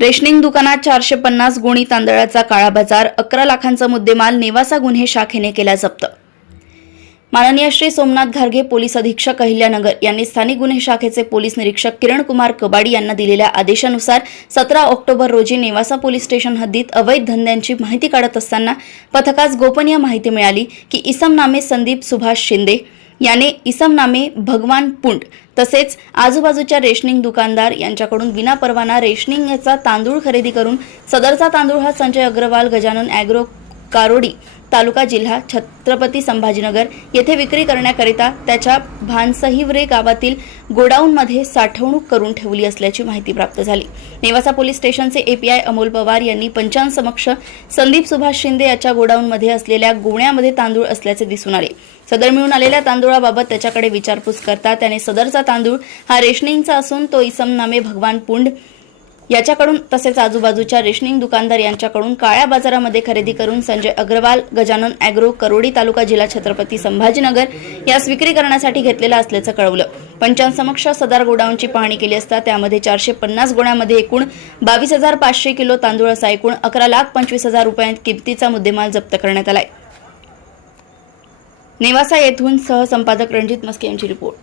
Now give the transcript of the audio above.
Rationing दुकानात चारशे पन्नास गुणी तांदळाचा काळा बाजार अकरा लाखांचा मुद्देमाल नेवासा गुन्हे शाखेने केला जप्त. माननीय श्री सोमनाथ घारगे पोलीस अधीक्षक अहिल्यानगर यांनी स्थानिक गुन्हे शाखेचे पोलीस निरीक्षक किरण कुमार कबाडी यांना दिलेल्या आदेशानुसार सतरा ऑक्टोबर रोजी नेवासा पोलीस स्टेशन हद्दीत अवैध धंद्यांची माहिती काढत असताना पथकास गोपनीय माहिती मिळाली की इसम नामे संदीप सुभाष शिंदे याने इसम नामे भगवान पुंड तसेच आजूबाजूच्या रेशनिंग दुकानदार यांच्याकडून विनापरवाना रेशनिंगचा तांदूळ खरेदी करून सदरचा तांदूळ हा संजय अग्रवाल गजानन ॲग्रो कारोडी तालुका जिल्हा छत्रपती संभाजीनगर येथे विक्री करण्याकरिता त्याच्या भानसहिवरे गावातील गोडाऊनमध्ये साठवणूक करून ठेवली असल्याची माहिती प्राप्त झाली. नेवासा पोलीस स्टेशनचे एपीआय अमोल पवार यांनी पंचांसमक्ष संदीप सुभाष शिंदे याच्या गोडाऊनमध्ये असलेल्या गोण्यामध्ये तांदूळ असल्याचे दिसून आले. सदर मिळून आलेल्या तांदूळाबाबत त्याच्याकडे विचारपूस करता त्याने सदरचा तांदूळ हा रेशनिंगचा असून तो इसम नामे भगवान पुंड याच्याकडून तसेच आजूबाजूच्या रेशनिंग दुकानदार यांच्याकडून काळ्या बाजारामध्ये खरेदी करून संजय अग्रवाल गजानन अॅग्रो करोडी तालुका जिल्हा छत्रपती संभाजीनगर यास विक्री करण्यासाठी घेतलेला असल्याचं कळवलं. पंचांसमक्ष सदार गोडाऊनची पाहणी केली असता त्यामध्ये चारशे पन्नास गोण्यामध्ये एकूण बावीस हजार पाचशे किलो तांदूळ असा एकूण अकरा लाख पंचवीस हजार रुपयांत किमतीचा मुद्देमाल जप्त करण्यात आलाय. नेवासा येथून सहसंपादक रणजित मस्के यांची रिपोर्ट.